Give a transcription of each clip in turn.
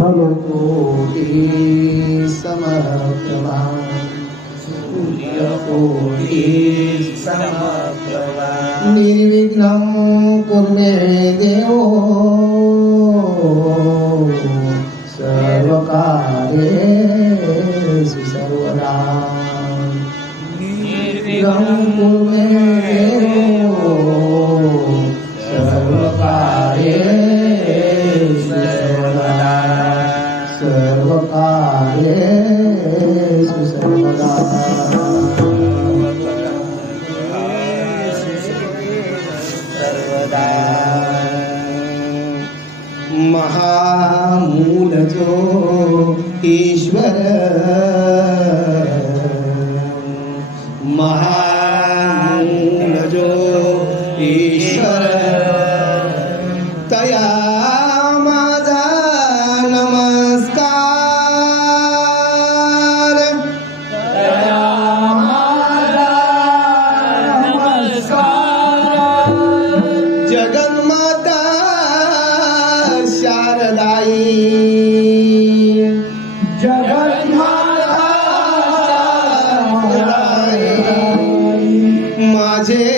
फलकोटि समप्रभा सूर्यकोटि समप्रभा निर्विघ्नं कुरु मे देवो सर्वकार्येषु सर्वदा निर्विघ्नं कुरु मे देवो सर्वकार्येषु सर्वकार्येषु सर्वदा सर्वदा महामूलजो ईश्वर महामूलजो ईश्वर तया माझा नमस्कार तया माझा नमस्कार जगन्माता शारदाई जगन्माता शारदाई माझे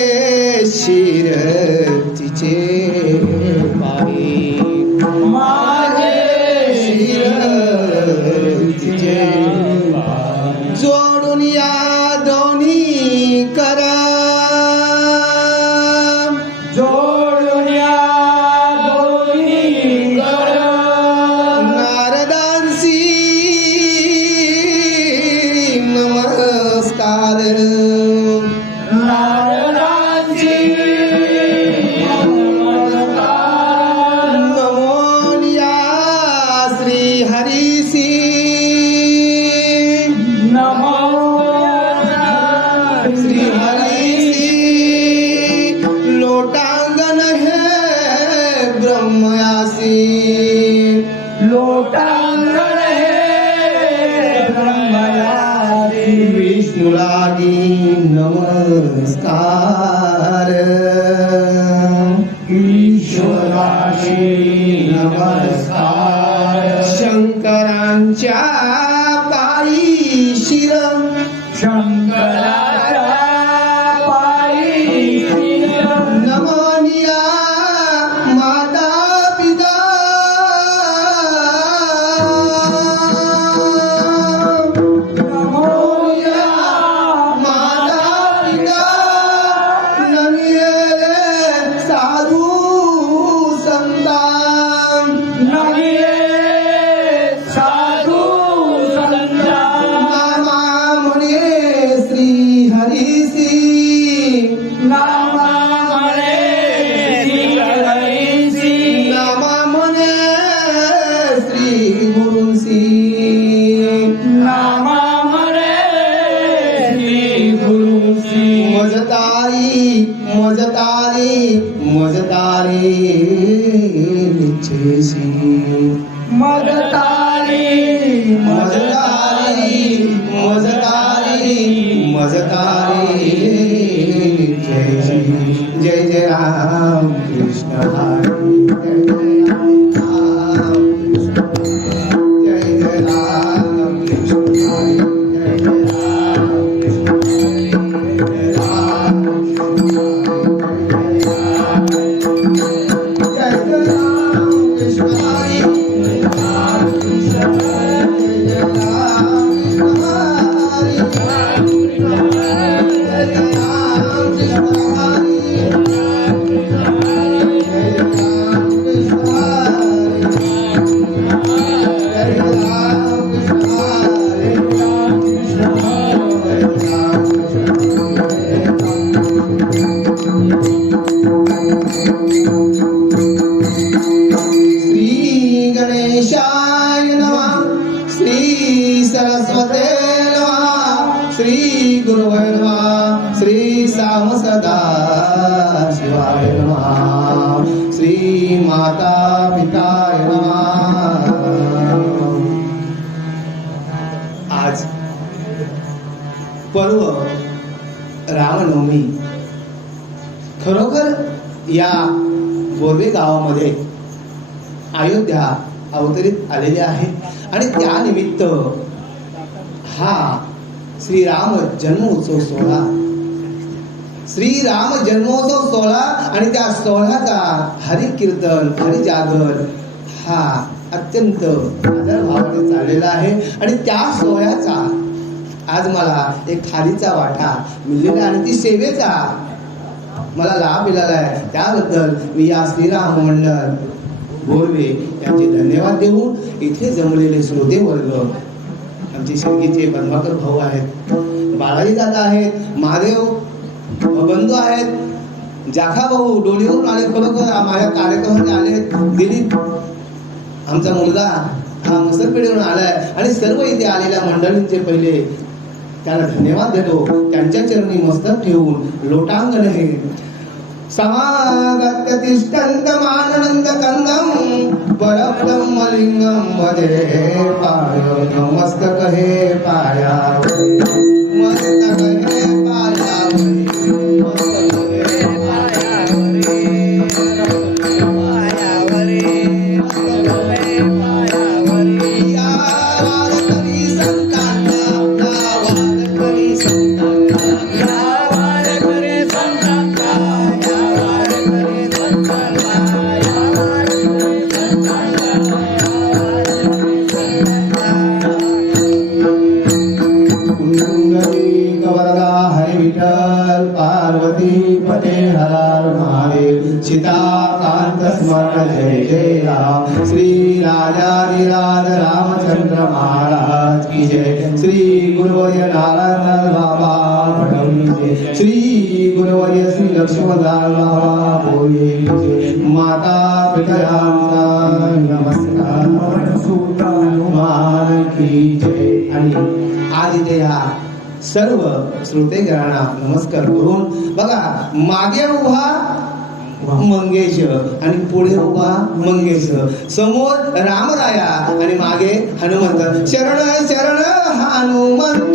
शिर तिचे पायी माझे शिर तिचे जोडून या दोन्ही करा जोडून या दोन्ही करा नारदांसी नमस्कार हरिसी नमो श्री हरिसी लोटांगन है ब्रह्मयासी लोटांगन है ब्रह्मयासी विष्णु लागी नमस्कार ईश्वराशी नमस्कार शंकरांच्या पायी शिर शंकराच्या पायी शिर नमनिया माता पिता नमोनिया माता पिता नमिये साधू संतान नमिये मजतारी मजतारी निच्छेसी मजतारी मजतारी मजतारी मजतारी निच्छेसी जय जय राम कृष्ण हरे जय जय राम कृष्ण हरे जय जय राम कृष्ण श्री गुरुवे नमः श्री साम सदा शिवाय नमः श्री माता पिताय नमः। आज पर्व रामनवमी खरोखर या बोर्वे गावामध्ये अयोध्या अवतरित आलेले आहे आणि त्यानिमित्त हा श्रीराम जन्मोत्सव सोहळा, श्रीराम जन्मोत्सव सोहळा आणि त्या सोहळ्याचा हरिकीर्तन हरिजागर हा अत्यंत आदर भावाने चाललेला आहे आणि त्या सोहळ्याचा आज मला एक खालीचा वाटा मिळलेला आणि ती सेवेचा मला लाभ मिळाला आहे. त्याबद्दल मी या श्रीराम मंडळ बोरवे यांचे धन्यवाद देऊन इथे जमलेले श्रोते वर्ग, आमचे शिर्कीचे पद्माकर भाऊ आहेत, बाळाजी दादा आहेत, महादेव बंधू आहेत, जाखा भाऊ डोलीवरून आले, खरोखर माझ्या कार्यक्रमाने आले, दिलीप आमचा मुलगा हा मसरपेढीवरून आलाय आणि सर्व इथे आलेल्या मंडळींचे पहिले त्याला धन्यवाद देतो. त्यांच्या चरणी मस्तक ठेवून लोटांगण हे समागत्य तिष्ठन्तमानन्द कंदम परब्रह्मलिंगम वदे पाय मस्तक हे पायावरी, मस्तक हे पायावरी, मस्तक हे पायावरी, पार्वती पते हर महादेव, सीताकांत स्मरण जय जय राम, श्री राजाधिराज रामचंद्र महाराज की जय, श्री गुरुवर्य नारायण बाबा पटम जय, श्री गुरुवर्य श्री लक्ष्मणलाल बाबा बोले जय, माता पितरांचा नमस्कार, सुता हनुमान की जय. आणि आज इथे ह्या सर्व श्रोतेगणांना नमस्कार करून बघा, मागे उभा मंगेश आणि पुढे उभा मंगेश, समोर रामराया आणि मागे हनुमंत. शरण शरण हनुमंत,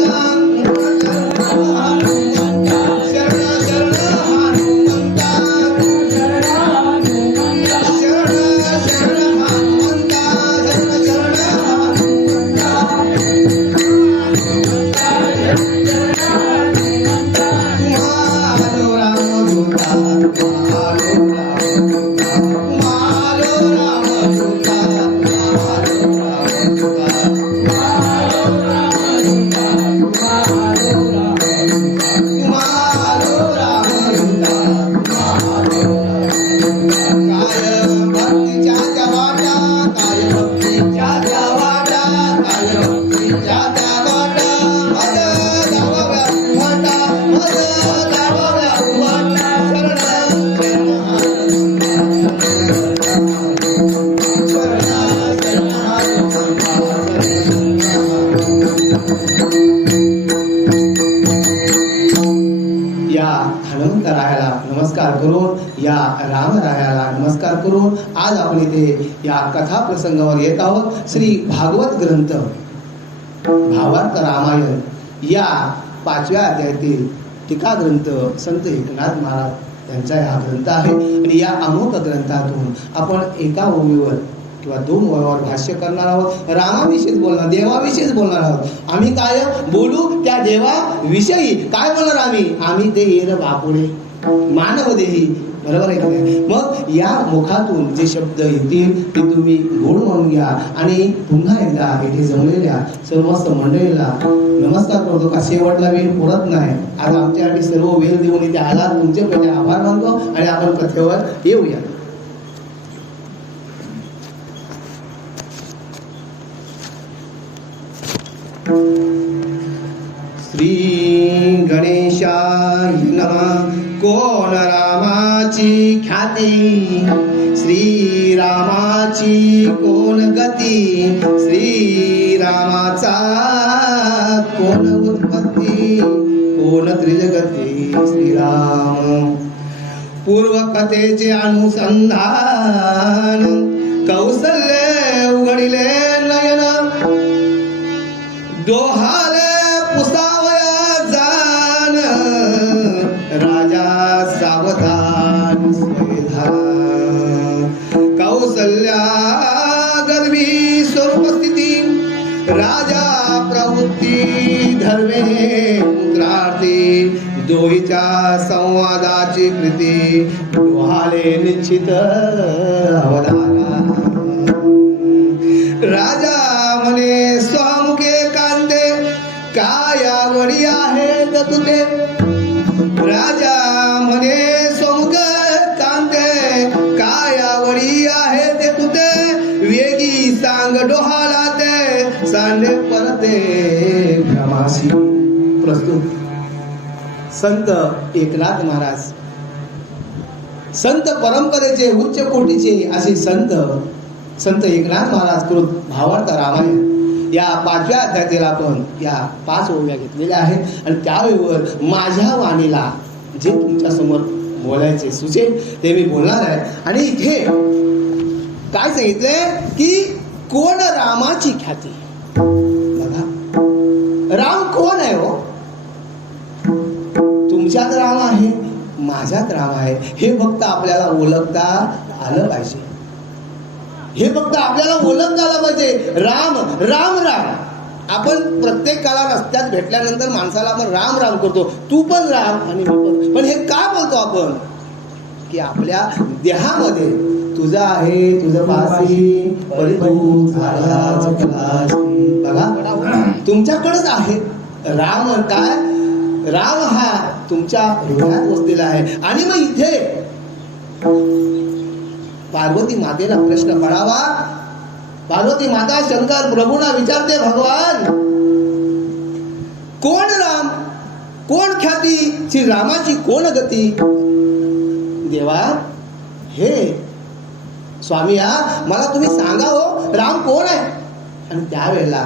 या रामरायाला नमस्कार करून आज आपण इथे या कथा प्रसंगावर येत आहोत. श्री भागवत ग्रंथ भावार्थ रामायण या 5व्या अध्यायातील टीका ग्रंथ संत एकनाथ महाराज यांचा हा ग्रंथ आहे आणि या अमोघ ग्रंथातून आपण एका ओवीवर किंवा 2 ओव्यावर भाष्य करणार आहोत. रामाविषयीच बोलणार, देवाविषयीच बोलणार आहोत. आम्ही काय बोलू त्या देवाविषयी काय बोलणार आम्ही ते येर बापुडे मानव देही, बरोबर आहे का? मग या मुखातून जे शब्द येतील ते तुम्ही गोड म्हणून घ्या आणि पुन्हा एकदा इथे जमलेल्या सर्वस्त मंडळीला नमस्कार करतो. का शेवटला वेळ पुरत नाही. आज आमच्यासाठी सर्व वेळ देऊन इथे आला, तुमचे पहिले आभार मानतो आणि आपण कथेवर येऊया. श्री गणेशाय नमः. कोण रामाची ख्याती, श्री रामाची कोण गती, श्री रामाचा कोण उत्पत्ती, कोण त्रिजगती श्रीराम. पूर्व कथेचे अनुसंधान कौशल्य उघडिले नयन, दोहाले पुसावया जान, राजा सावधान स्वयधान. कौशल्या संवादाची प्रीती डोहाले निश्चित अवधाना. राजा म्हणे स्वामुखे कांते कायावरी आहेत तुझे. राजा म्हणे स्वमुख कांते कायावरी आहेत तुझे. वेगी सांग डोहाला ते सांडे परते भ्रमासी. प्रस्तुत संत एकनाथ महाराज, संत परंपरेचे उच्च कोटीचे असे संत एकनाथ महाराज कृत भावार्थ रामायण या 5व्या अध्यायातील आपण या 5 ओव्या घेतलेल्या आहेत. आणि त्यावेळेवर माझ्या वाणीला जे तुमच्या समोर बोलायचे सुचेल ते मी बोलणार आहे. आणि इथे काय सांगितलंय की कोण रामाची ख्याती. बघा, राम कोण आहे हो. तुमच्यात राम आहे, माझ्यात राम आहे, हे फक्त आपल्याला ओळखता आलं पाहिजे. हे फक्त आपल्याला ओळखता आलं पाहिजे. राम राम राम. आपण प्रत्येक काळा रस्त्यात भेटल्यानंतर माणसाला आपण राम राम करतो. तू पण राम आणि मी पण. पण हे का बोलतो आपण की आपल्या देहामध्ये तुझा आहे तुझं पासी परितू झाला चुकलासी. बघा, तुमच्याकडेच आहे राम. काय राम हा तुमच्या हृदयात वसलेला आहे. आणि मग इथे पार्वती मातेला प्रश्न पडावा. पार्वती माता शंकर प्रभूंना विचारते, भगवान कोण राम, कोण ख्याती, श्री रामाची कोण गती. देवा हे स्वामी मला तुम्ही सांगा हो राम कोण आहे. आणि त्यावेळेला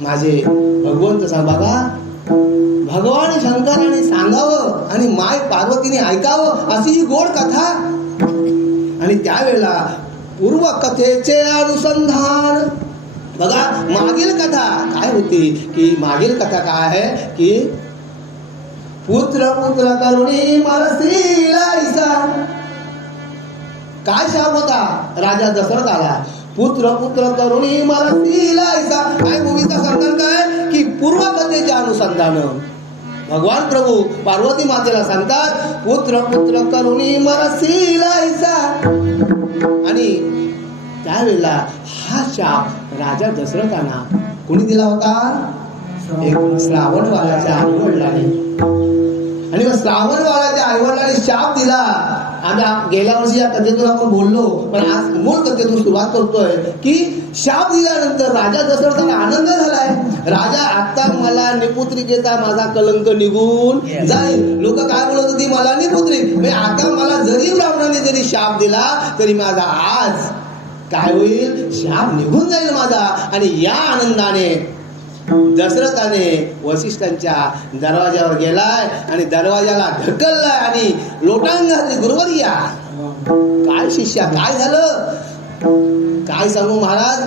माझे भगवंत बघा, भगवान शंकराने सांगावं आणि माय पार्वतीने ऐकावं अशी ही गोड कथा. आणि त्यावेळेला पूर्व कथेचे अनुसंधान. बघा, मागील कथा काय होती की मागील कथा काय आहे की पुत्र पुत्र करुणी मरसीला ईसा. काय शाप होता राजा दशरथाला. पुत्र पुत्र करुणी मरसीला ईसा. काय भूमीचा संधान काय की पूर्व कथेचे अनुसंधान. भगवान प्रभू पार्वती मातेला सांगतात पुत्र पुत्र करुणी मरसीला ईसा. आणि त्यावेळेला हा शाप राजा दशरथांना कोणी दिला होता. एक श्रावणवाल्याच्या आईवडिलाने. आणि मग श्रावणवाल्याच्या आईवडिलाने शाप दिला. आम्ही गेल्या वर्षी या कथेतून आपण बोललो, पण आज मूळ कथेतून सुरुवात करतोय की शाप दिल्यानंतर राजा दशरथाला आनंद झालाय. राजा, आता मला निपुत्रिकेचा माझा कलंक निघून जाईल. लोक काय बोलत होती, मला निपुत्रिक म्हणजे आता मला जरी ब्राह्मणाने जरी शाप दिला तरी माझा आज काय होईल, शाप निघून जाईल माझा. आणि या आनंदाने दशरथाने वसिष्ठांच्या दरवाजावर गेलाय आणि दरवाजाला ढकललाय आणि लोटांगणातली गुरुवर्या. काय शिष्या, काय झालं, काय सांगू महाराज,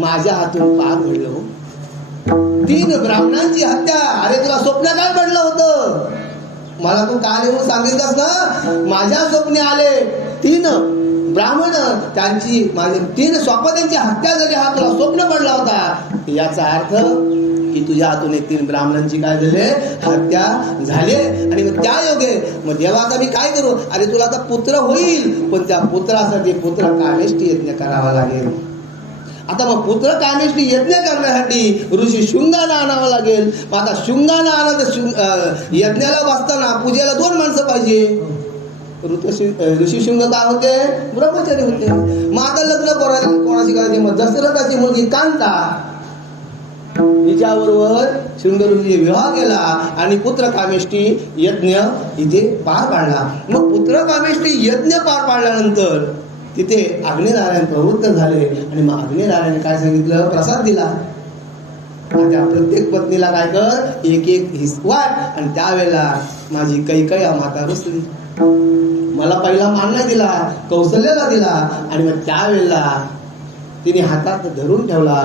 माझ्या हातून पाप घडलं. 3 ब्राह्मणांची हत्या. अरे तुला स्वप्न काय पडलं होतं, मला तू काल येऊन सांगितलंस ना. माझ्या स्वप्ने आले 3 ब्राह्मण, त्यांची माझे 3 स्वापद्यांची हत्या झाली. हा तुला स्वप्न पडला होता. याचा अर्थ की तुझ्या हातून 3 ब्राह्मणांची काय झाले, हत्या झाली. आणि मग त्या योगे मग देवा आता मी काय करू. अरे तुला आता पुत्र होईल, पण त्या पुत्रासाठी पुत्र कामेष्टी यज्ञ करावा लागेल. आता मग पुत्र कामेष्टी यज्ञ करण्यासाठी ऋषी शृंगाला आणावं लागेल. मग आता शृंगाला आला तर यज्ञाला बसताना पूजेला 2 माणसं पाहिजे. ऋषी शृंग काय होते, ब्रह्मचारी होते. मग आता लग्न करायला कोणाशी करायचे, मग दशरथाची मुलगी कांता हिच्याबरोबर शृंग ऋषी विवाह केला आणि पुत्र कामेष्टी यज्ञ इथे पार पाडला. मग पुत्र कामेष्टी यज्ञ पार पाडल्यानंतर तिथे अग्निनारायण प्रवृत्त झाले. आणि मग अग्निनारायण काय सांगितलं, प्रसाद दिला. त्या प्रत्येक पत्नीला काय कर, एक हिस्वाट. आणि त्यावेळेला माझी कैकया माता रुसली. मला पहिला मान नाही दिला, कौशल्याला दिला. आणि मग त्यावेळेला तिने हातात धरून ठेवला.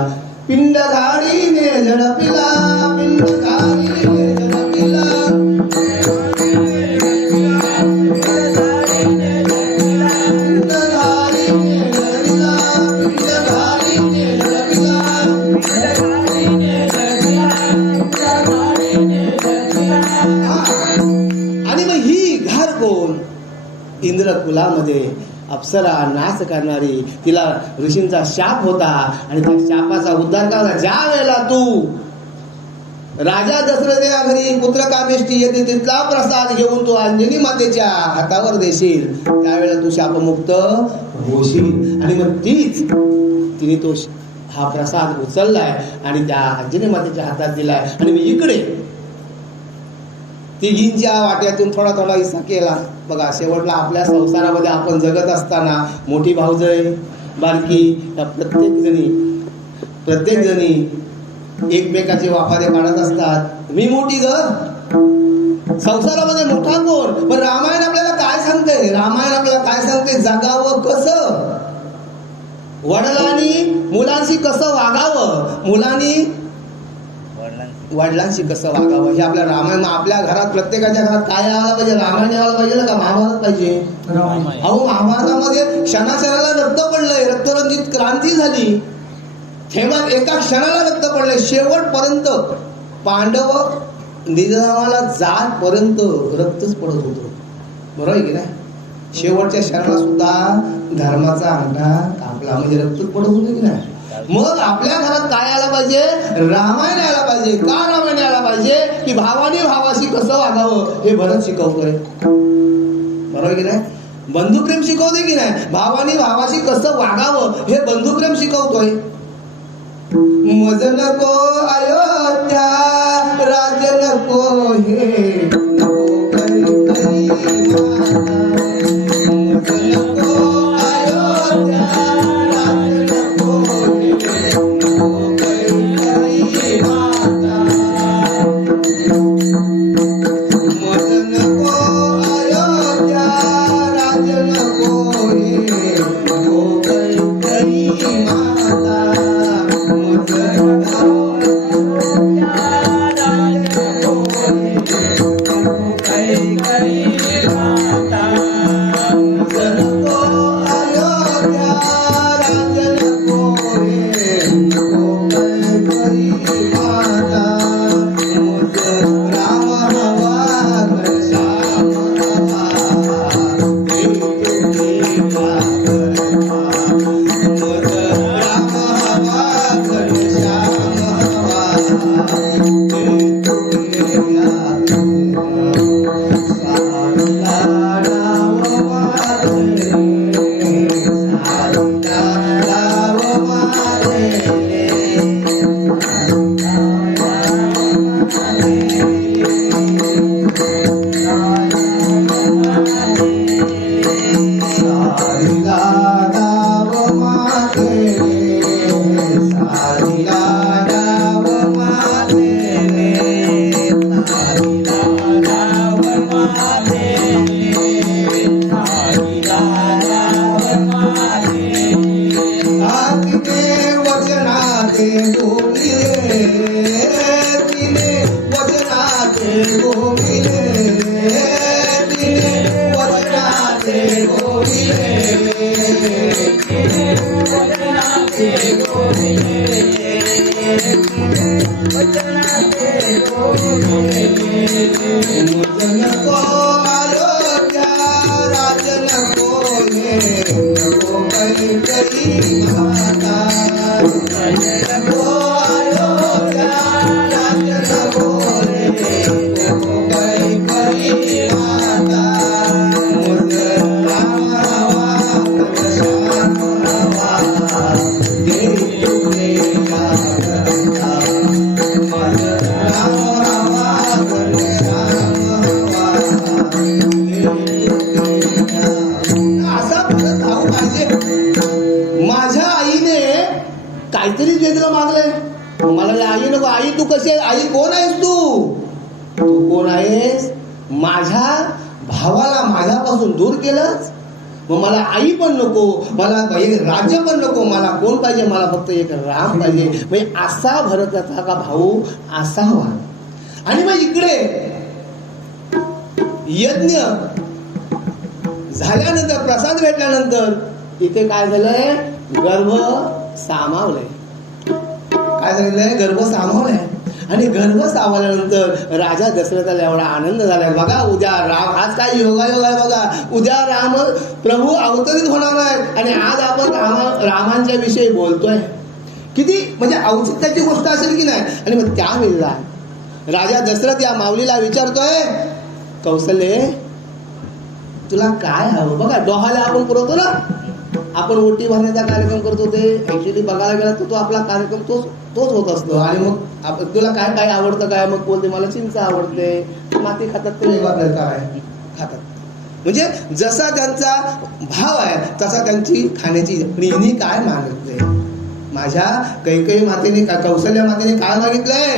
पिंड गाडीने झडपिला, पिंड गाडीने झडपिला. आणि मग ही कुलामध्ये अप्सरा नाच करणारी, तिला ऋषींचा शाप होता आणि त्या शापाचा उद्धार करला. ज्या वेळेला तू राजा दशरथाच्या घरी पुत्रकामेष्टी येते तिथला प्रसाद घेऊन तू अंजनी मातेच्या हातावर देशील, त्यावेळेला तू शापमुक्त होशील. आणि मग तिने तो हा प्रसाद उचललाय आणि त्या अंजनी मातेच्या हातात दिलाय. आणि मी इकडे तिघींच्या वाट्यातून थोडा थोडा हिस्सा केला. बघा, शेवटला आपल्या संसारामध्ये आपण जगत असताना मोठी भाऊजय, बारकी, या प्रत्येक जणी एकमेकाचे वाफारे काढत असतात. मी मोठी ग, संसारामध्ये मोठा कोण? पण रामायण आपल्याला काय सांगते? रामायण आपल्याला काय सांगते? जगावं कसं, वडिलांनी मुलांशी कसं वागावं, मुलांनी वडिलांशी कसं वागावं, हे आपल्या रामायण. आपल्या घरात प्रत्येकाच्या घरात काय यायला पाहिजे? रामायण यायला पाहिजे का महाभारत पाहिजे? अहो, महाभारतामध्ये क्षणाक्षणाला रक्त पडलंय, रक्तरंजित क्रांती झाली. थेट एका क्षणाला रक्त पडलंय. शेवटपर्यंत पांडव निजामाला जातपर्यंत रक्तच पडत होतं. बरोबर आहे की नाही? शेवटच्या क्षणाला सुद्धा धर्माचा अंडा कापला, म्हणजे रक्तच पडत होतं की नाही? मग आपल्या घरात काय यायला पाहिजे? रामायण यायला पाहिजे. का रामायण यायला पाहिजे? की भावानी भावाशी कसं वागावं हे भरत शिकवतोय. बरोबर की नाही? बंधुप्रेम शिकवते की नाही? भावानी भावाशी कसं वागावं हे बंधुप्रेम शिकवतोय. मज नको अयोध्या, राज नको हे नको कैकई माता. मज नको अयोध्या, राज नको हे नको कैकई माता. मज नको अयोध्या, राज नको हे नको कैकई माता. राज्य पण नको, मला कोण पाहिजे? मला फक्त एक राम पाहिजे. म्हणजे असा भरताचा का भाऊ असावा. आणि मग इकडे यज्ञ झाल्यानंतर, प्रसाद भेटल्यानंतर इथे काय झालंय? गर्भ सामावलंय. काय झालेलं आहे? गर्भ सामावलंय. आणि गर्भ सावल्यानंतर राजा दशरथाला एवढा आनंद झाला. बघा उद्या राम, आज काय योगायोग आहे बघा, उद्या राम प्रभू अवतरित होणार आहेत आणि आज आपण रामांच्या विषयी बोलतोय. किती म्हणजे औचित्याची गोष्ट असेल की नाही. आणि मग त्यावेळेला राजा दशरथ या माऊलीला विचारतोय, कौशल्ये तुला काय हवं. बघा डोहाला आपण पुरवतो ना, आपण ओटी भरण्याचा कार्यक्रम करतो, ते ऍक्च्युली बघायला गेला तर तो आपला कार्यक्रम तोच होत असतो. आणि मग तुला काय काय आवडतं काय, मग बोलते मला चिंच आवडते, माती खातात ते वेगळा प्रकार आहे, खातात. म्हणजे जसा त्यांचा भाव आहे तसा त्यांची खाण्याची. हिने काय मागितलंय, माझ्या कैकेयी मातेने कौशल्या मातेने काय मागितलंय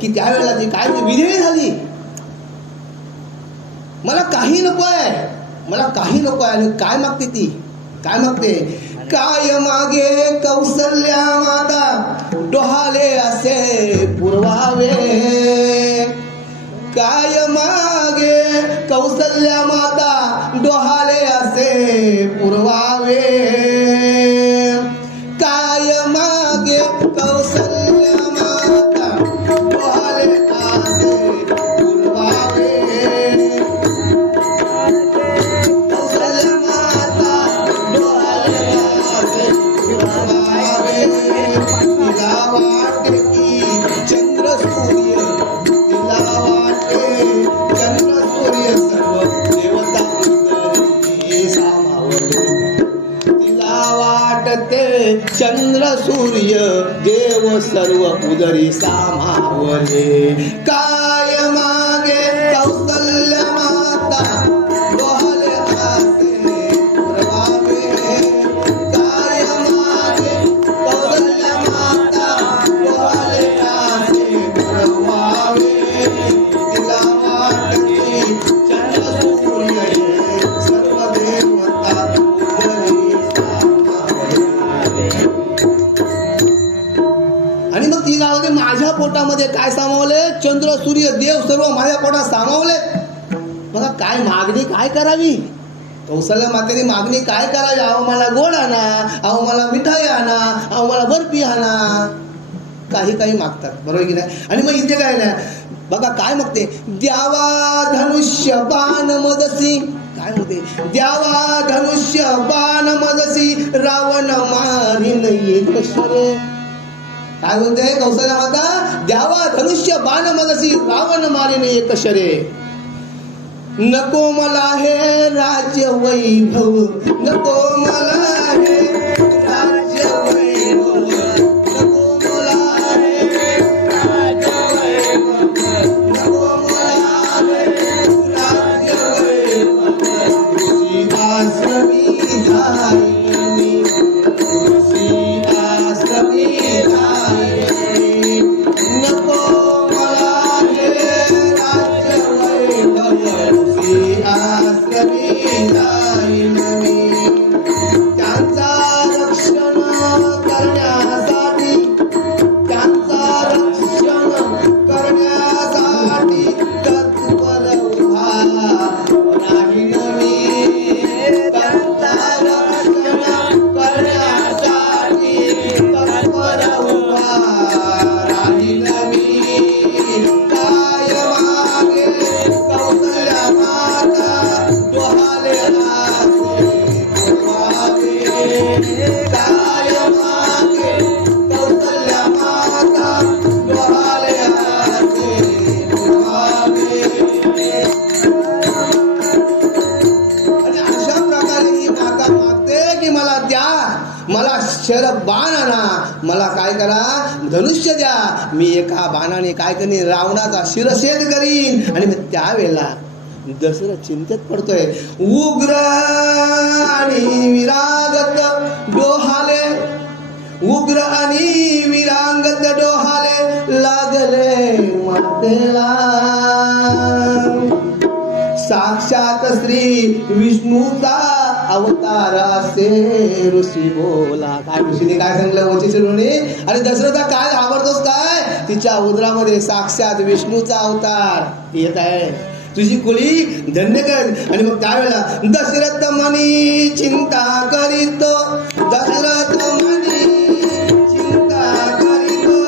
की त्यावेळेला ती काय विधेय झाली, मला काही नको आहे, मला काही नको आहे. आणि काय मागते ती, काय मागते, काय मागे कौशल्या माता डोहाले असे पुरवावे, काय मागे कौशल्या माता डोहाले असे पुरवावे, काय मागे कौशल्या माता डोहाले असे पुरवावे, चंद्र सूर्य तिला वाटते, चंद्र सूर्य देव सर्व उदरी सामावले, काय मागे कौशल्य माता डोहाले असे पुरवावे, काय मागे कौशल्य माता डोहाले असे पुरवावे, तिला वाटते चंद्र सूर्य सर्व देवता उदरी सामावले. आणि मग ती गावाने माझ्या पोटामध्ये काय सामावले, चंद्र सूर्य देव सर्व माझ्या पोटात सामावले. बघा काय मागणी काय करावी, कौशल्य मातेने मागणी काय करावी, अहो मला गोड आणा, अहो मला मिठाई आणा, अहो मला बर्फी आणा, काही काही मागतात, बरोबर की नाही. आणि मग इथे काय नाही बघा काय मागते, द्यावा धनुष्य बाण मदसी, काय म्हणते, द्यावा धनुष्य बाण मदसी रावण मारीन एक शरे. काय म्हणते कौशल्या माता, द्यावा धनुष्य बाण मदसी रावण मारीन एक शरे, नको मला हे राज्य वैभव, नको मला हे राज्य वैभव, नको मला हे राज्य वैभव, नको मला हे राज्य वैभव, तुळशीदासमी झाली, तुळशीदासमी झाली, नको मला हे राज्य वैभव, त्यांचा रक्षण करण्यासाठी, त्यांचा रक्षण करण्यासाठी तत्पर उभा राहीन मी, त्यांचा रक्षण करण्यासाठी तत्पर उभा राहीन मी, काय मागे कौशल्या माता डोहाले असे पुरवावे, काय मागे कौशल्या माता डोहाले असे पुरवावे. आणि अशा प्रकारे ही माता मागते की मला द्या, मला शर बाण आणा, मला काय करा धनुष्य द्या, मी एका बाणाने काय करीन, रावणाचा शिरछेद करीन. आणि मग त्यावेळेला दशरथ चिंतेत पडतोय, उग्र आणि विरागत डोहाले, उग्र आणि विरांगत डोहाले लागले मातेला, साक्षात श्री विष्णूचा अवतार असे ऋषी बोला. काय ऋषीने काय सांगितलं वचिष्ठीने, आणि दशरथा काय घाबरतोस काय, तिच्या उदरामध्ये साक्षात विष्णूचा अवतार येत आहे, तुझी कुळी धन्य कर. आणि मग त्यावेळेला दशरथ मनी चिंता करीतो, दशरथ मनी चिंता करीतो,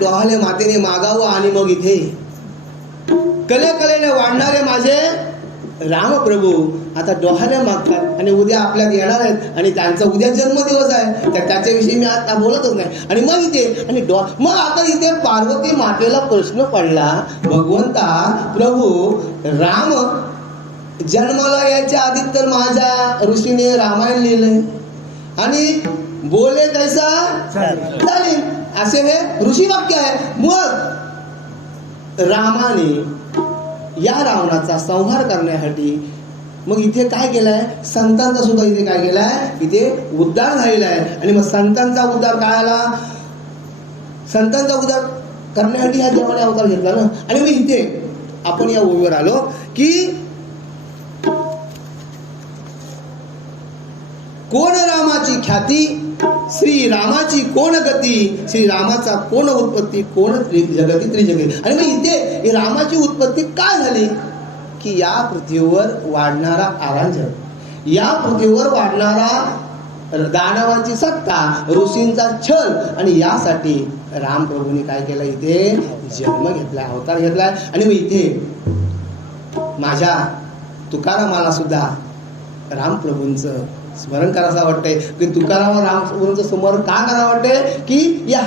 डोहाळे मातेने मागावं आणि मग इथे कलेने वाढणारे माझे रामप्रभू आता डोहाळे मागतात आणि उद्या आपल्यात येणार आहेत आणि त्यांचा उद्या जन्मदिवस आहे तर त्याच्याविषयी मी आता बोलतच नाही. आणि मग इथे आणि मग आता इथे पार्वती मातेला प्रश्न पडला, भगवंता प्रभू राम जन्माला यायच्या आधी तर माझ्या ऋषीने रामायण लिहिलंय आणि बोले तैसा चालेल असे हे ऋषी वाक्य आहे. मग रामाने या रावणाचा संहार करण्यासाठी मग इथे काय केलंय, संतांचा सुद्धा इथे काय केलाय, इथे उद्धार झालेला आहे. आणि मग संतांचा उद्धार काय आला, संतांचा उद्धार करण्यासाठी हा देवाने अवतार घेतला ना. आणि मग इथे आपण या ओळीवर आलो की कोण रामाची ख्याती, श्री रामाची कोण गती, श्री रामाचा कोण उत्पत्ती, कोण जगती त्रिजगी. आणि मग इथे रामाची उत्पत्ती काय झाली की या पृथ्वीवर वाढणारा अराजक, या पृथ्वीवर वाढणारा दानवांची सत्ता, ऋषींचा छळ आणि यासाठी रामप्रभूंनी काय केलं, इथे जन्म घेतलाय, अवतार घेतलाय. आणि मग इथे माझ्या तुकारामाला सुद्धा रामप्रभूंचं स्मरण करायचं वाटतंय की तुकाराम रामप्रभूंचं स्मरण का करावं वाटतंय की या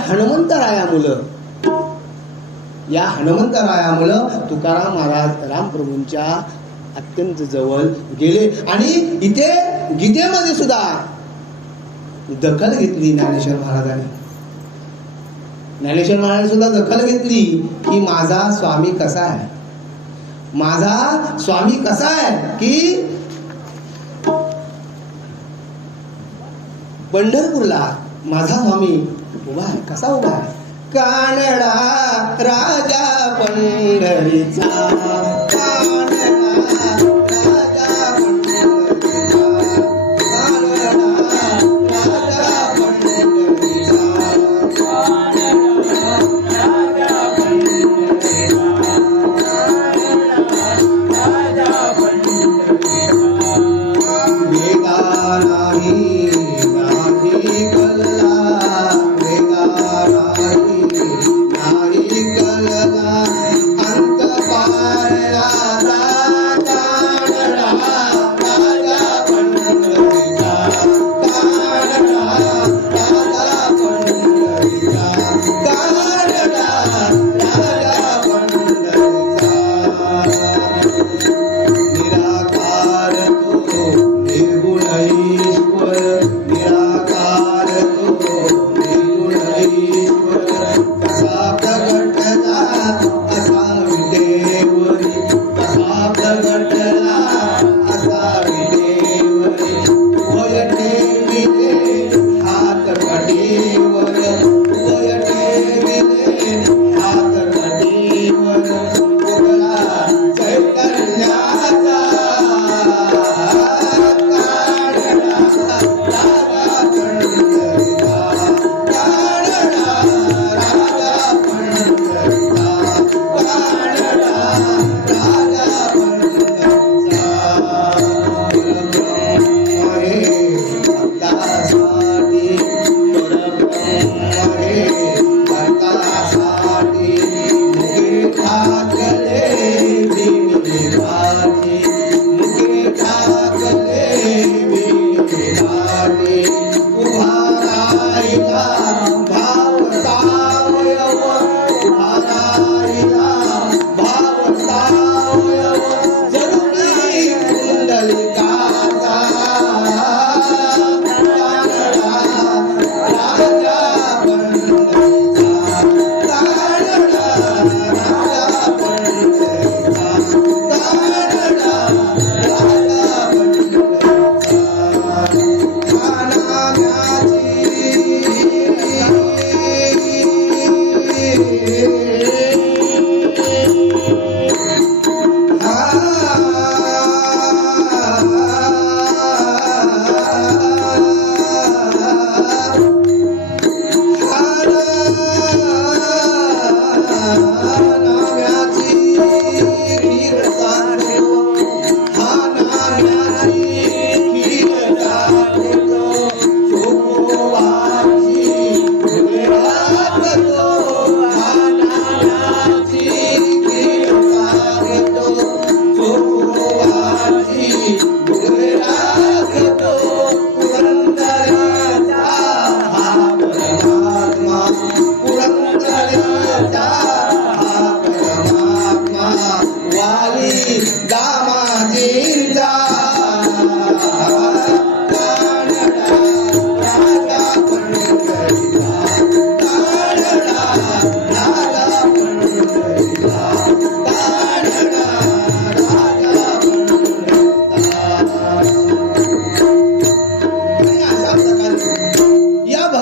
हनुमंतरायामुळं तुकाराम महाराज रामप्रभूंच्या अत्यंत जवळ गेले. आणि इथे गीतेमध्ये सुद्धा दखल घेतली ज्ञानेश्वर महाराजांनी. ज्ञानेश्वर महाराजांनी सुद्धा दखल घेतली की माझा स्वामी कसा आहे, माझा स्वामी कसा आहे की पंढरपूरला माझा स्वामी उभा आहे. कसा उभा आहे, कानडा राजा पंढरीचा, कानडा राजा पंढरीचा, कानडा राजा पंढरीचा, कानडा राजा पंढरीचा, राजा पंढरीचा. वेगा नाही अंत पाया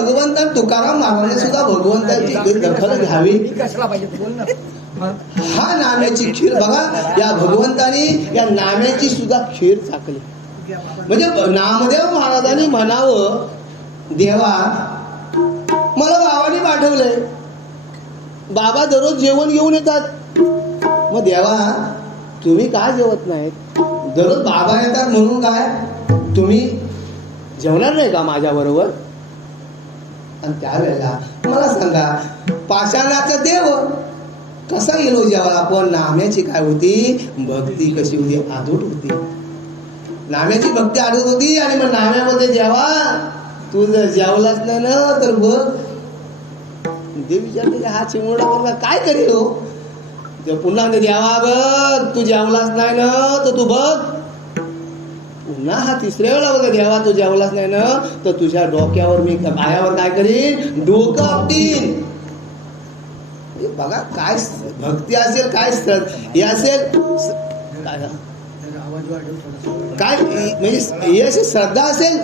भगवंता तुकाराम महाराजांनी सुद्धा भगवंताची दखल घ्यावी. हा नाम्याची खीर बघा, या भगवंतानी या नाम्याची सुद्धा खीर चाकली. म्हणजे नामदेव महाराजांनी म्हणावं, देवा मला बाबांनी पाठवलंय, बाबा दररोज जेवण घेऊन येतात, मग देवा तुम्ही का जेवत नाहीत? दररोज बाबा येतात म्हणून काय तुम्ही जेवणार नाही का माझ्या बरोबर? आणि त्यावेळेला मला सांगा, पाषाणाचा देव कसा गेलो जेवायला? पण नाम्याची काय होती भक्ती, कशी होती? आदूट होती. नाम्याची भक्ती आदूट होती. आणि मग नाम्यामध्ये जेवा तू जर जेवलाच नाही ना तर बघ, देव विचारते हा चिमुरडा बघा काय करेल हो? पुन्हा देवा बघ तू जेवलाच नाही ना तर तू बघ. पुन्हा हा तिसऱ्या वेळा बघा, देवा तू जेवलाच नाही ना तर तुझ्या डोक्यावर मी पायावर काय करीन? डोकं आपटीन. बघा काय भक्ती असेल, काय हे असेल, काय म्हणजे हे असेल श्रद्धा असेल.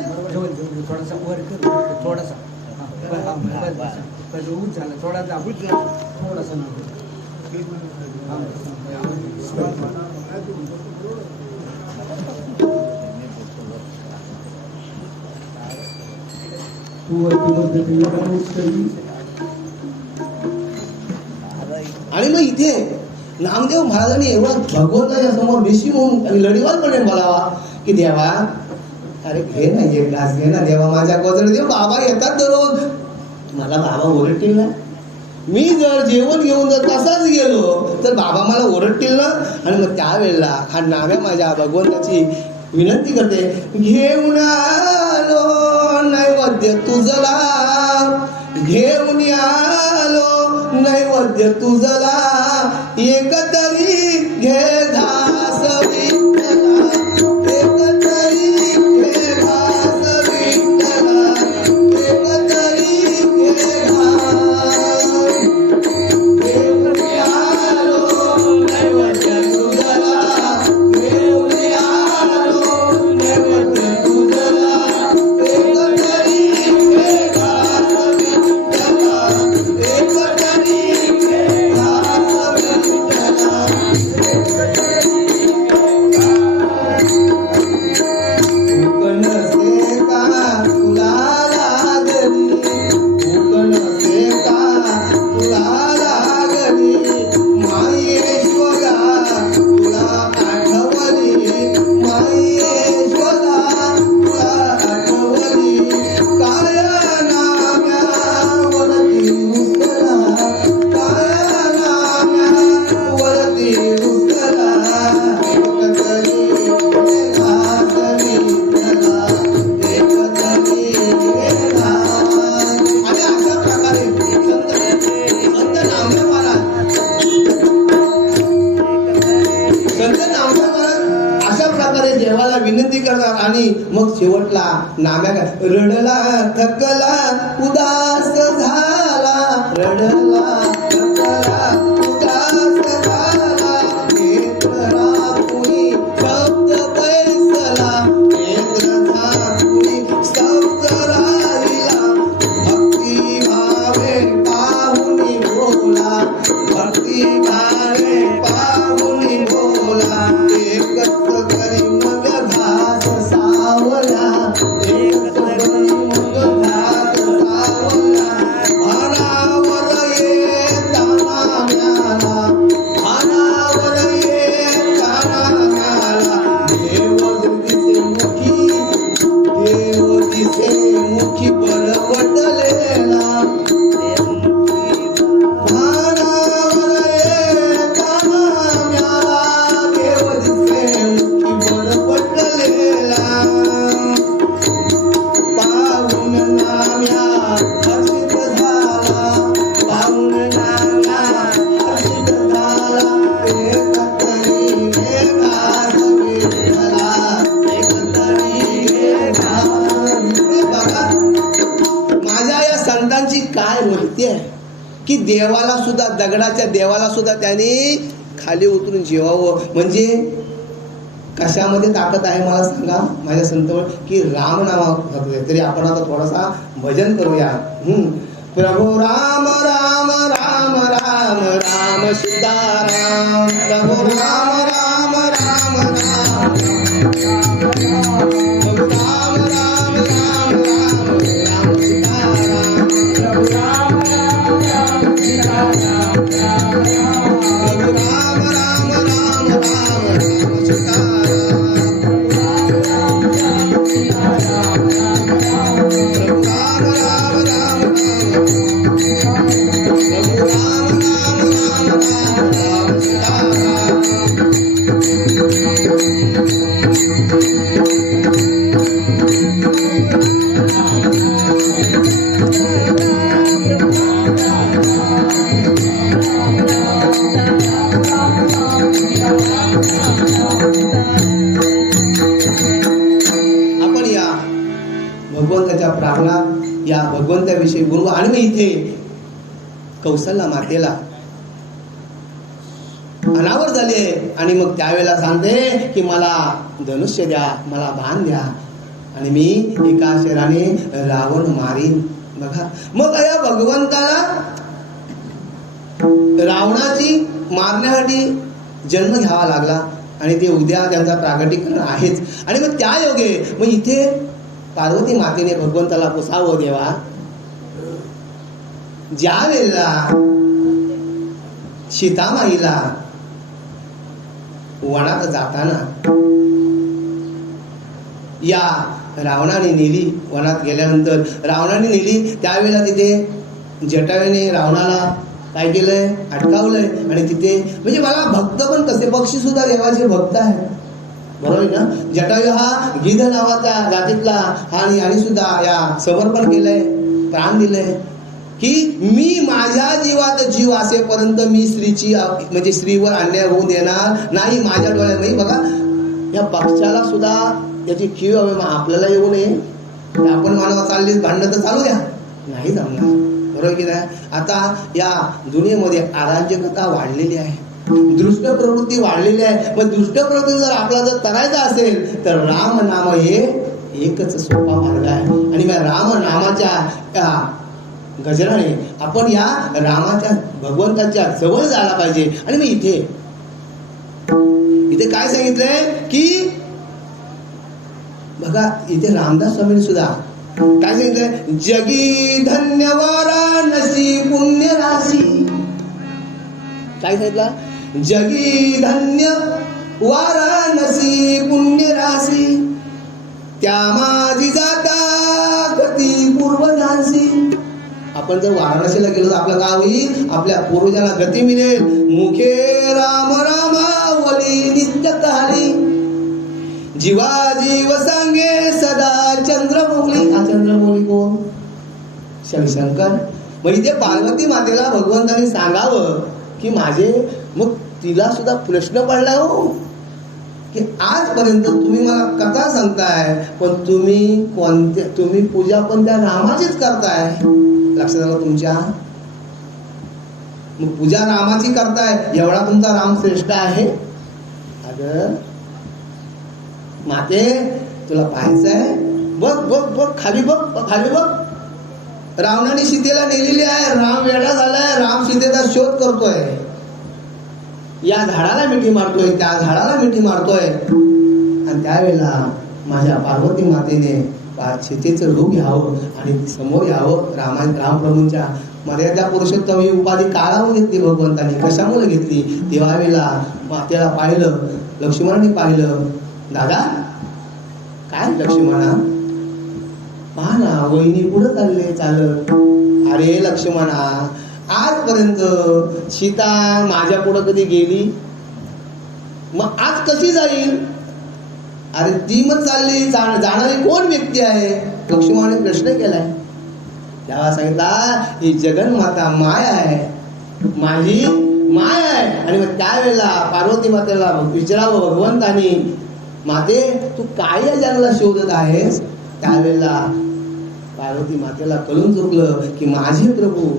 आणि मग इथे नामदेव महाराजांनी एवढा भगवंताच्या समोर निशी म्हणून लढीवालपणे बोलावा की देवा अरे घे ना एक ग्लास घे ना देवा, माझ्या कोजळ देव. बाबा येतात दररोज, मला बाबा ओरडतील ना? मी जर जेवण घेऊन जर तसाच गेलो तर बाबा मला ओरडतील ना? आणि मग त्यावेळेला हा नाम्या माझ्या भगवंताची विनंती करते, घेऊन आलो नैवेद्य तुझला, घेऊन आलो नैवेद्य तुझला, एक तरी घे घास विठ्ठला, एक तरी घे घास विठ्ठला, एक तरी घे घास. घेऊन आलो नैवेद्य तुझला, घेऊन आलो नैवेद्य तुझला, एक तरी घे घास विठ्ठला, एक तरी घे घास विठ्ठला. नसे का तुला लागली, नसे का तुला लागली, मायेश्वरा तुला आठवली, मायेश्वरा तुला आठवली, काय नाम्यावरती रुसला, काय नाम्यावरती रुसला, एक तरी घास विठ्ठला, एक तरी घास. आणि अशा प्रकारे संत नामदेव महाराज अशा प्रकारे देवाला विनंती करतात. आणि मग शेवटला नाम्या काय, रडला थकला उदास झाला, रडला थकला उदास झाला, नेत्र राखुनी शब्द बैसला, नेत्र राखुनी शब्द राहिला, भक्ती भावे पाहुनी बोला, भक्ती भावे पाहुनी बोला, एकच करी मग घास सावला, एकच करी मग घास सावला, भानावर येताना म्याला, भानावर येताना म्याला, देव दिसे मुखी, देव दिसे मुखी बळवटलेला, भानावर येताना म्याला, देव दिसे मुखी बळवटलेला, पाहून नाम्या हर्षित झाला, पाहून नाम्या हर्षित झाला, एक तरी घे घास विठ्ठला, एक तरी घे घास. बघा माझ्या या संतांची काय वृत्ती आहे की देवाला सुद्धा, दगडाच्या देवाला सुद्धा त्यांनी खाली उतरून जेवावं. म्हणजे कशामध्ये ताकद आहे मला सांगा माझ्या संतवर की राम नामा तरी आपण आता थोडासा भजन करूया. प्रभू राम राम राम राम राम सीताराम प्रभू राम राम राम राम प्रभू राम राम राम राम राम सीताराम प्रभू राम राम राम सीताराम प्रभू राम राम राम राम राम सीताराम भगवंताच्या प्रार्थनात या भगवंताविषयी बोलू. आणि मी इथे कौशल्या मातेला अनावर झाले आणि मग त्यावेळेला सांगते की मला धनुष्य द्या, मला बाण द्या आणि मी एका शराने रावण मारीन. बघा मग या भगवंताला रावणाची मारण्यासाठी जन्म घ्यावा लागला आणि ते उद्या त्यांचा प्रागटीकरण आहेच. आणि मग त्या योगे मग इथे पार्वती मातेने भगवंताला पुसावं देवा. ज्या वेळेला सीतामाईला वनात जाताना या रावणाने नेली, वनात गेल्यानंतर रावणाने नेली त्यावेळेला तिथे जटायूने रावणाला काय केलंय अटकावलंय आणि तिथे म्हणजे मला भक्त पण कसे पक्षी सुद्धा देवाचे भक्त आहे बरोबर ना. जटायू हा गिध नावाच्या जातीतला आणि सुद्धा या समर्पण केलंय, प्राण दिलंय की मी माझ्या जीवात जीव असेपर्यंत मी स्त्रीची म्हणजे स्त्रीवर अन्याय होऊ देणार नाही. माझ्या डोळ्यामध्ये बघा या पक्षाला सुद्धा याची कीव हवी, आपल्याला येऊ नये. आपण मानवा चालली भांडणं तर चालू द्या, नाही जमणार बरोबर की नाही. आता या दुनियेमध्ये अराजकता वाढलेली आहे, दृष्ट प्रवृत्ती वाढलेली आहे. पण दृष्ट प्रवृत्ती जर आपला जर करायचा असेल तर राम नाम हे एकच सोपा मार्ग आहे. आणि मग राम नामाच्या गजराने आपण या रामाच्या भगवंताच्या जवळ जायला पाहिजे. आणि मी इथे काय सांगितलंय की बघा इथे रामदास स्वामींनी सुद्धा काय सांगितलंय, जगी धन्य वाराणसी पुण्य राशी. काय सांगितलं, जगी धन्य वाराणसी पुण्य राशी त्या माझी जाता गती पूर्वजांशी. आपण जर वाराणसीला गेलो तर आपलं काय होईल, आपल्या पूर्वजांना गती मिळेल. मुखे राम रामावली नित्य काली जीवा जीव सांगे सदा चंद्रमौली. हा चंद्रमौली कोण, शंकर. मग इथे पार्वती मातेला भगवंताने सांगावं की माझे, मग तिला सुद्धा प्रश्न पडला हो की आजपर्यंत तुम्ही मला कथा सांगताय पण तुम्ही पूजा पण त्या रामाचीच करताय. लक्षात आलं तुमच्या, मग पूजा रामाची करताय, एवढा तुमचा राम श्रेष्ठ आहे. अगं माते तुला पाहायचंय, बघ बघ बघ खाली बघ, खाली बघ. रावणाने सीतेला नेलेली आहे, राम वेडा झालाय, राम सीतेचा शोध करतोय. या झाडाला मिठी मारतोय, त्या झाडाला मिठी मारतोय. आणि त्यावेळेला माझ्या पार्वती मातेने सीतेचं रूप घ्यावं आणि समोर यावं. रामप्रभूंच्या मर्यादा पुरुषोत्तम ही उपाधी काढावून घेतली भगवंतांनी. कशामुळे घेतली, तेव्हा मातेला पाहिलं, लक्ष्मणाने पाहिलं. दादा काय लक्ष्मणा, पहा ना वहिनी पुढे चालत. अरे लक्ष्मणा, आजपर्यंत सीता माझ्या पुढे कधी गेली, मग आज कशी जाईल. अरे ती मग चालली, जाणारी कोण व्यक्ती आहे. लक्ष्मणाने प्रश्न केलाय. तेव्हा सांगितला ही जगन्माता माया आहे, माझी माया आहे. आणि मग त्यावेळेला पार्वती मातेला विचारावं भगवंतानी, माते तू काय या जगाला शोधत आहेस. त्यावेळेला पार्वती मातेला कळून चुकलं की माझे प्रभू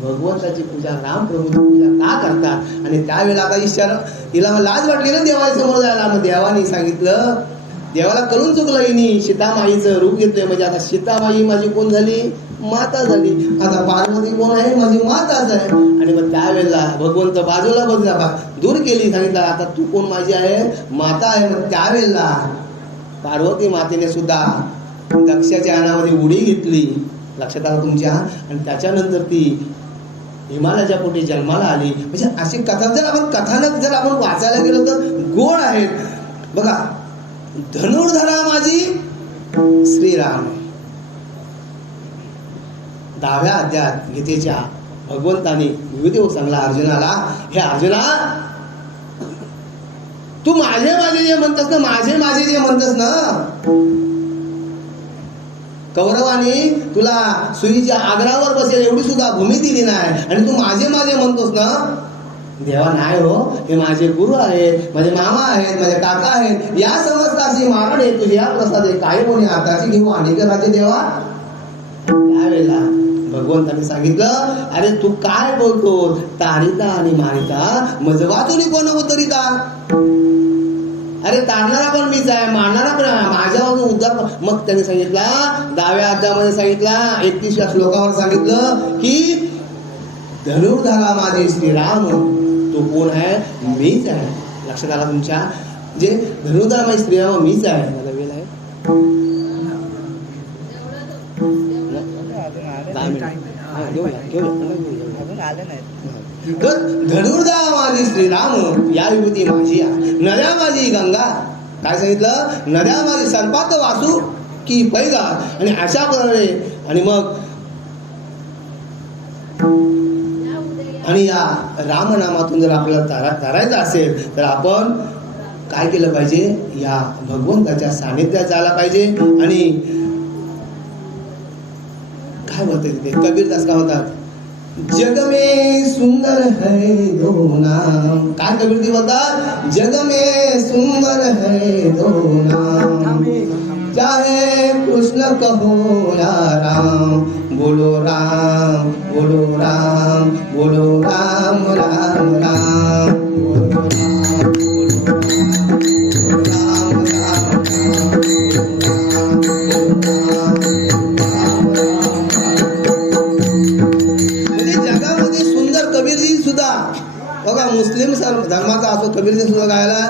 भगवंताची पूजा रामप्रभूची पूजा का करतात. आणि त्यावेळेला आता हिला लाज वाटली ना देवाच्या समोर जायला. मग देवाने सांगितलं, देवाला कळून चुकलं हिनी सीतामाईचं रूप घेतलंय. म्हणजे आता सीतामाई माझी कोण झाली, माता झाली. आता पार्वती कोण आहे, माझी माताच आहे. आणि मग त्यावेळेला भगवंत बाजूला बघला, दूर केली, सांगितलं आता तू कोण, माझी आहे माता आहे. मग त्यावेळेला पार्वती मातेने सुद्धा दक्षाच्या अन्नामध्ये उडी घेतली, लक्षात आलं तुमच्या. आणि त्याच्यानंतर ती हिमालयाच्या पोटी जन्माला आली. म्हणजे अशी कथा जर आपण कथानक जर आपण वाचायला गेलो तर गोड आहेत. बघा, धनुर्धरा माझी श्रीराम. 10व्या अध्यायात गीतेच्या भगवंताने विविध सांगला अर्जुनाला, हे अर्जुना तू माझे माझे जे म्हणतस ना, माझे माझे जे म्हणतस ना, कौरवाने तुला सुईच्या आग्रावर बसेल एवढी सुद्धा भूमी दिली नाही, आणि तू माझे माझे म्हणतोस ना. देवा नाही हो, हे माझे गुरु आहेत, माझे मामा आहेत, माझे काका आहेत, या समजताची मारण आहे तुझी, या प्रसाद काही कोणी हाताची घेऊ अनेक राजे देवा. त्यावेळेला भगवंताने सांगितलं, अरे तू काय बोलतो, तारिता आणि मारिता मजवा तुनी कोण उतरिता. अरे तारणारा पण मीच आहे, मारणारा पण माझ्यावर उद्धार. मग त्याने सांगितला 10व्या अध्यायामध्ये सांगितला 31व्या श्लोकावर सांगितलं की धनुर्धरा माझे श्रीराम, तो कोण आहे, मीच आहे. लक्षात आला तुमच्या. जे धनुर्धरा माझे श्रीराम मीच आहे. मला वेळ आहे, 10 मिनिट तर धनुर्धरा माझी श्रीराम, या विभूती माझी, नद्या माझी गंगा. काय सांगितलं, नद्या माझी सर्पात वासू की पैगा. आणि अशा प्रकारे आणि मग आणि या रामनामातून जर आपल्याला तरायचं असेल तर आपण काय केलं पाहिजे, या भगवंताच्या सानिध्यात जायला पाहिजे. आणि काय बोलते तिथे कबीरदास काय होतात, जग में सुंदर है दो नाम. काय कबीरजी बोलतात, जग में सुंदर है दो नाम, चाहे कृष्ण कहो या राम, बोलो राम बोलो राम बोलो राम राम राम, बोलो राम बोलो राम राम कबीरजी सुद्धा बघा, मुस्लिम धर्माचा असो, कबीरजी सुद्धा गायला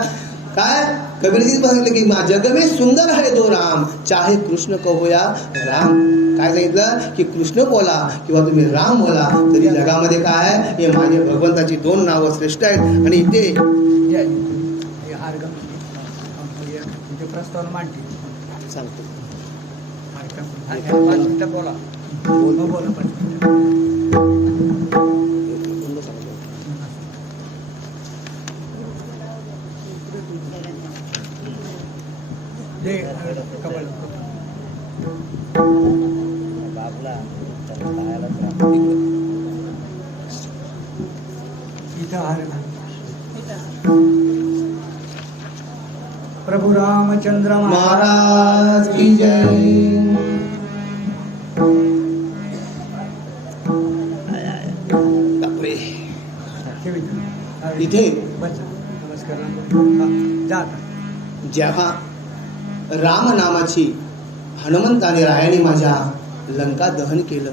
काय, कबीरजी सांगितलं की जग में सुंदर है दो राम, चाहे कृष्ण कहो या राम. काय सांगितलं की कृष्ण बोला किंवा तुम्ही राम बोला तरी जगामध्ये काय आहे, हे माझे भगवंताची 2 नावं श्रेष्ठ आहेत. आणि इथे प्रस्ताव मांडते सांगतो बोला. प्रभु रामचंद्र महाराज की जय. इथे जेव्हा राम नामाची हनुमंताने रायाने माझ्या लंका दहन केलं,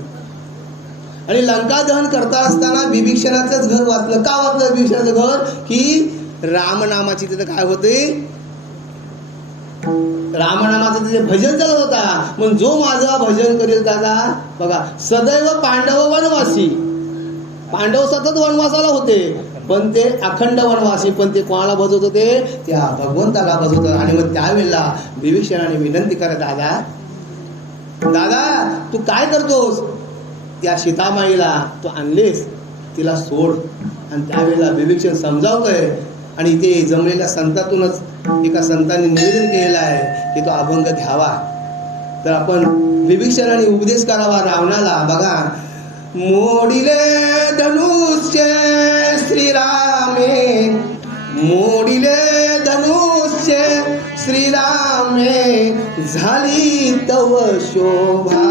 आणि लंका दहन करता असताना बिभीषणाचंच घर वाचलं. का वाचलं बिभीषणाचं घर, की रामनामाची तिथे काय होते, रामनामाचं तिथे भजन चालत होता. मग जो माझं भजन करेल त्याला बघा, सदैव पांडव वनवासी, पांडव सतत वनवासाला होते पण ते अखंड वनवासी, पण ते कोणाला बजवत होते, त्या भगवंताला बजवत. आणि मग त्यावेळेला बिभीषणाने विनंती करा, दादा तू काय करतोस, त्या सीतामाईला तू आणलीस, तिला सोड. आणि त्यावेळेला बिभीषण समजावतोय. आणि ते जमलेल्या संतातूनच एका संतांनी निवेदन केलेलं आहे की तो अभंग घ्यावा. तर आपण बिभीषणाने उपदेश करावा रावणाला. बघा, मोडिले धनुष्य श्रीरामे, मोडिले धनुष्य श्रीरामे, झाली तव शोभा,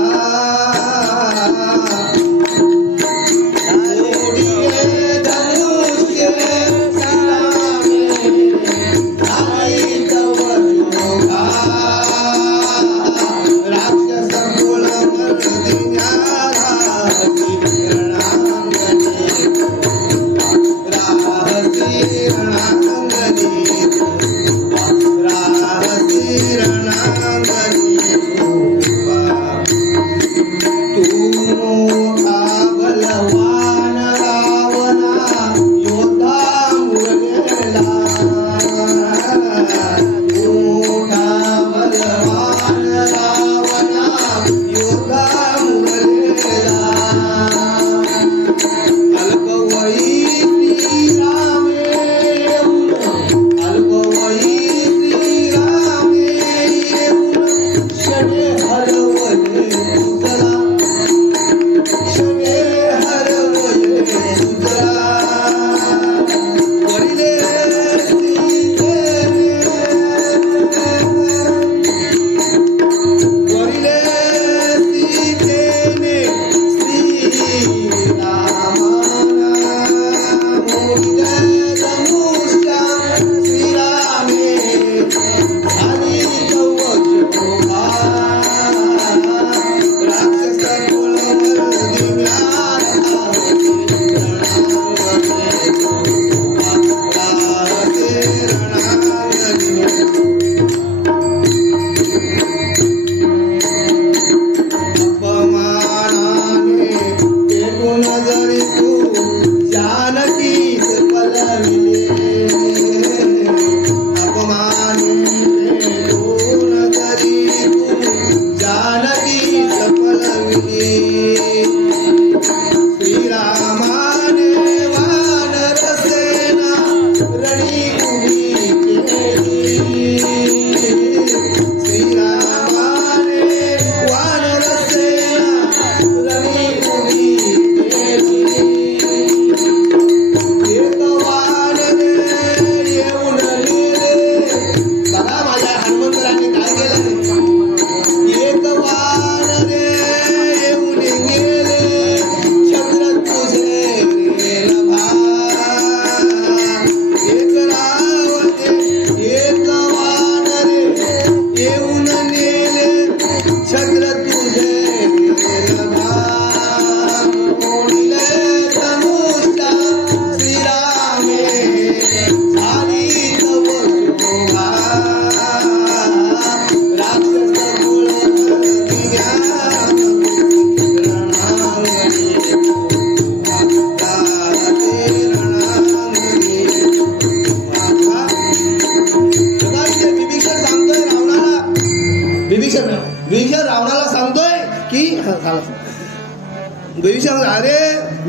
विचार अरे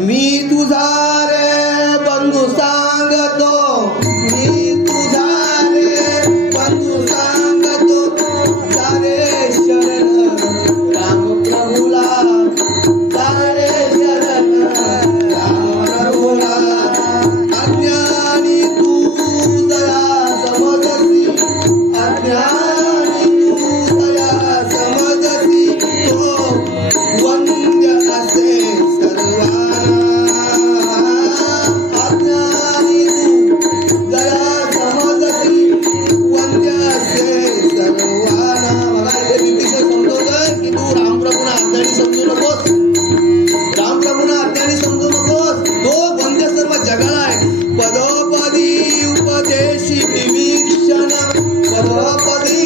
मी तुझा रे बंधू सांगतो, मी तुझा रे बंधू सांगतो, सारे शरण राम प्रभुला, सारे शरण राम प्रभुला. अज्ञानी तू दया समजसी, अज्ञानी तू दया समजसी, तो वंद्य असे सर्वांना. अज्ञानी तू दया समजसी, वंद्य असे सर्वांना. बघा हे विशेष समजवतोय की तू रामप्रभूंना अज्ञानी समजू नकोस, रामप्रभूंना अज्ञानी समजू नकोस, तो वंद्य सर्व जगाला आहे. पदोपदी उपदेशी विभीषण, पदोपदी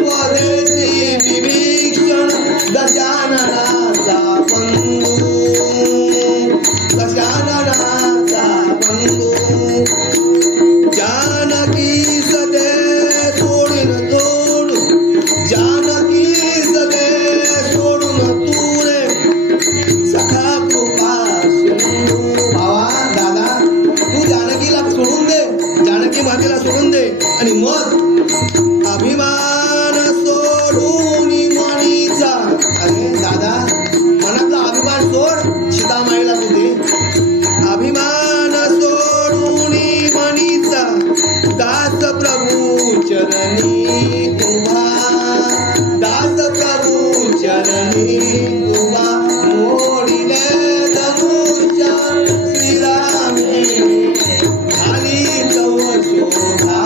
उपदेशी विभीषण, दशाननाचा बंधू, दशाननाचा बंधू. जानकी सदे सोडून तोडू, जानकी सदे सोडून तू रे सखा कृपा सिंधू. भावा दादा तू जानकीला सोडून दे, जानकी मातेला सोडून दे आणि मग अभिमान सोडून मनीचा. अरे दादा मनातला अभिमान सोड, सीतामाईला तू दे. अभिमान सोडून मनीचा, दास प्रभू चरणी तुभा, दास प्रभू चरणी तुभा. मोडिले धनुष्य श्रीरामे, झाली तव शोभा.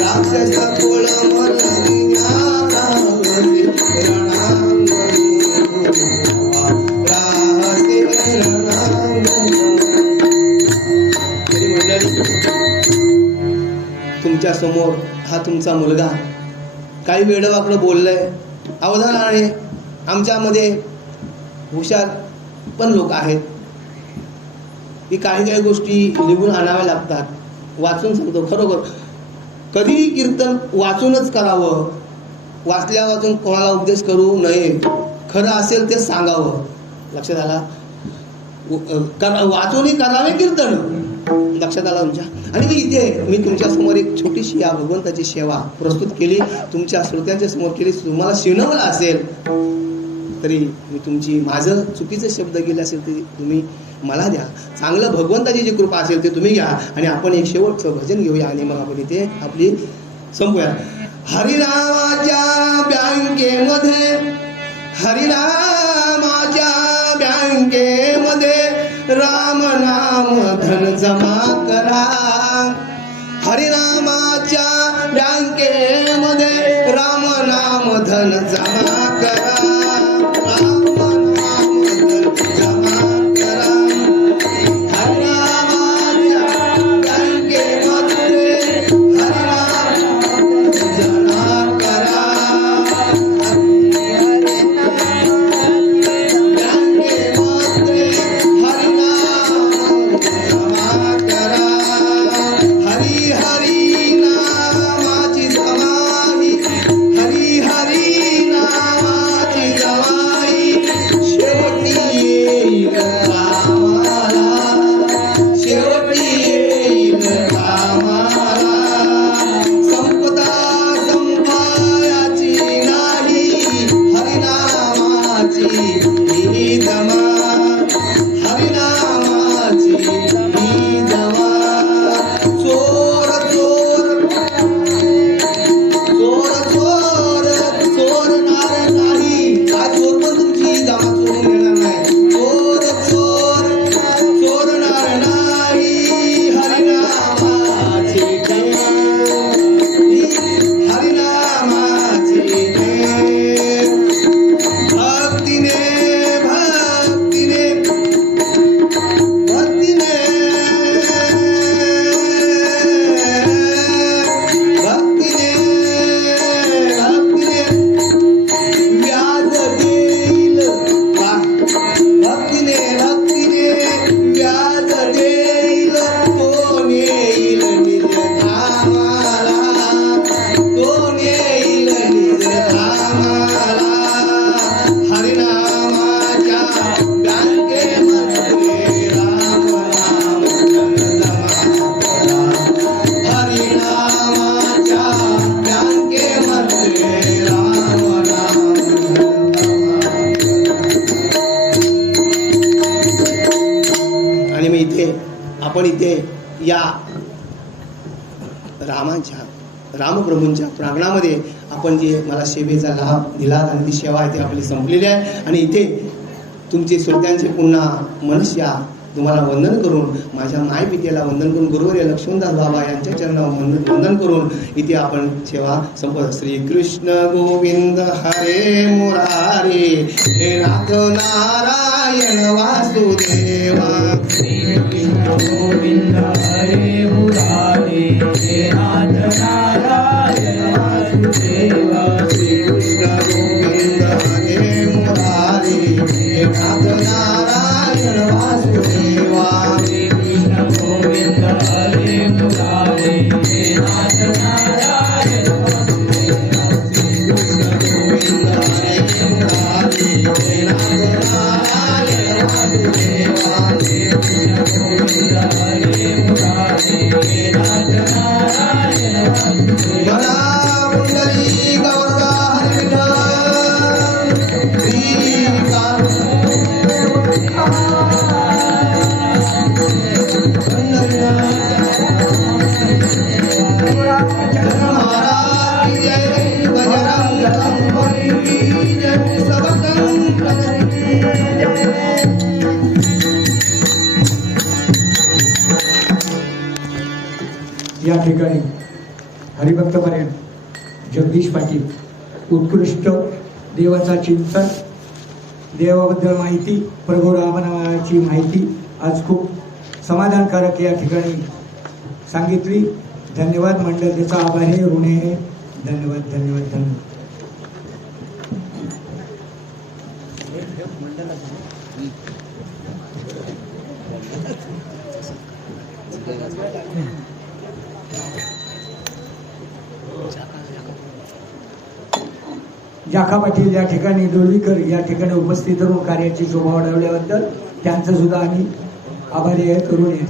राक्षस कुळ मरणी राहसी रणांगणी उभा, राहसी रणांगणी. तरी मंडळी तुमच्या समोर हा तुमचा मुलगा काही वेडवाकडं बोललंय, अवधान आहे. आमच्यामध्ये हुशार पण लोक आहेत की काही काही गोष्टी लिहून आणाव्या लागतात. वाचून सांगतो खरोखर कधीही कीर्तन वाचूनच करावं, वाचल्या वाचून कोणाला उपदेश करू नये. खरं असेल ते सांगावं. लक्षात आला? वाचूनही करावे कीर्तन. लक्षात आला तुमच्या? आणि मी तुमच्या समोर एक छोटीशी या भगवंताची सेवा प्रस्तुत केली, तुमच्या श्रोत्यांच्या समोर केली. तुम्हाला शिणवलं असेल तरी मी तुमची, माझं चुकीचे शब्द गेले असेल तरी तुम्ही मला द्या. चांगलं भगवंताची जी कृपा असेल ते तुम्ही घ्या आणि आपण एक शेवटचं भजन घेऊया आणि मग आपण इथे आपली संपूया. हरिनामाच्या बँकेमध्ये, हरिनामाच्या बँकेमध्ये राम नाम धन जमा करा. हरिनामाच्या बँकेमध्ये राम नाम धन जमा करा. राम नाम धन जमा करा. हरिनामाच्या बँकेमध्ये हरिनाम जमा करा. बँकेमध्ये हरिनाम जमा करा. हरी हरी नामाची समाधी, हरी हरी नामाची जमाई, शेवटी येईल कामाला, शेवटी येईल कामाला. संपदा संपायाची नाही, हरिनामाची ही जमा, हरिनामाची ही जमा. चोर चोर चोर चोर चोरणार नाही, आज चोर पण तुमची जमा चोरून घेणार नाही. चोर चोर चोरणार नाही, हरिनामाची हरिनामाची भक्तीने भक्तीने भक्तीने भक्तीने भक्तीने व्याज देईल. भक्तीने भक्तीने व्याज देईल. तो नेईल निज धामाला, तो नेईल निज धामाला. हरिनामाच्या आपण इथे या रामप्रभूंच्या प्रांगणामध्ये आपण जे मला सेवेचा लाभ दिलात आणि ती सेवा आहे ती आपली संपलेली आहे. आणि इथे तुमचे श्रोत्यांचे पुन्हा मनुष्या तुम्हाला वंदन करून, माझ्या माय पितेला वंदन करून, गुरुवर्य लक्ष्मणदास बाबा यांच्या चरणावर वंदन करून इथे आपण सेवा संपत. श्री कृष्ण गोविंद हरे मुरारी, हे नाथ नारायण वासुदेवा. श्री कृष्ण गोविंद हरे मुरारी, हे नाथ नारायण वासुदेवा. श्री कृष्ण गोविंद हरे मुरारी, हे नाथ नारायण वासुदेवा. श्री कृष्ण गोविंद हरे मुरारी, हे नाथ नारायण वासुदेवा. श्री कृष्ण गोविंद हरे मुरारी, हे नाथ नारायण वासुदेवा. श्री कृष्ण गोविंद हरे मुरारी, हे नाथ नारायण वासुदेवा. मला पुंडली गौरगा हरिविठ्ठल या ठिकाणी हरिभक्तपर्यंत जगदीश पाटील उत्कृष्ट देवाचा चिंतन, देवाबद्दल माहिती, प्रभू रामनामाची माहिती आज खूप समाधानकारक या ठिकाणी सांगितली. धन्यवाद मंडळ, त्याचा आभार आहे, ऋण आहे. धन्यवाद धन्यवाद धन्यवाद. जाखा पाटील या ठिकाणी, डोळवीकर या ठिकाणी उपस्थित राहून कार्याची शोभा वाढवल्याबद्दल त्यांचं सुद्धा आम्ही आभारी आहे, करून आहे.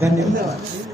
धन्यवाद.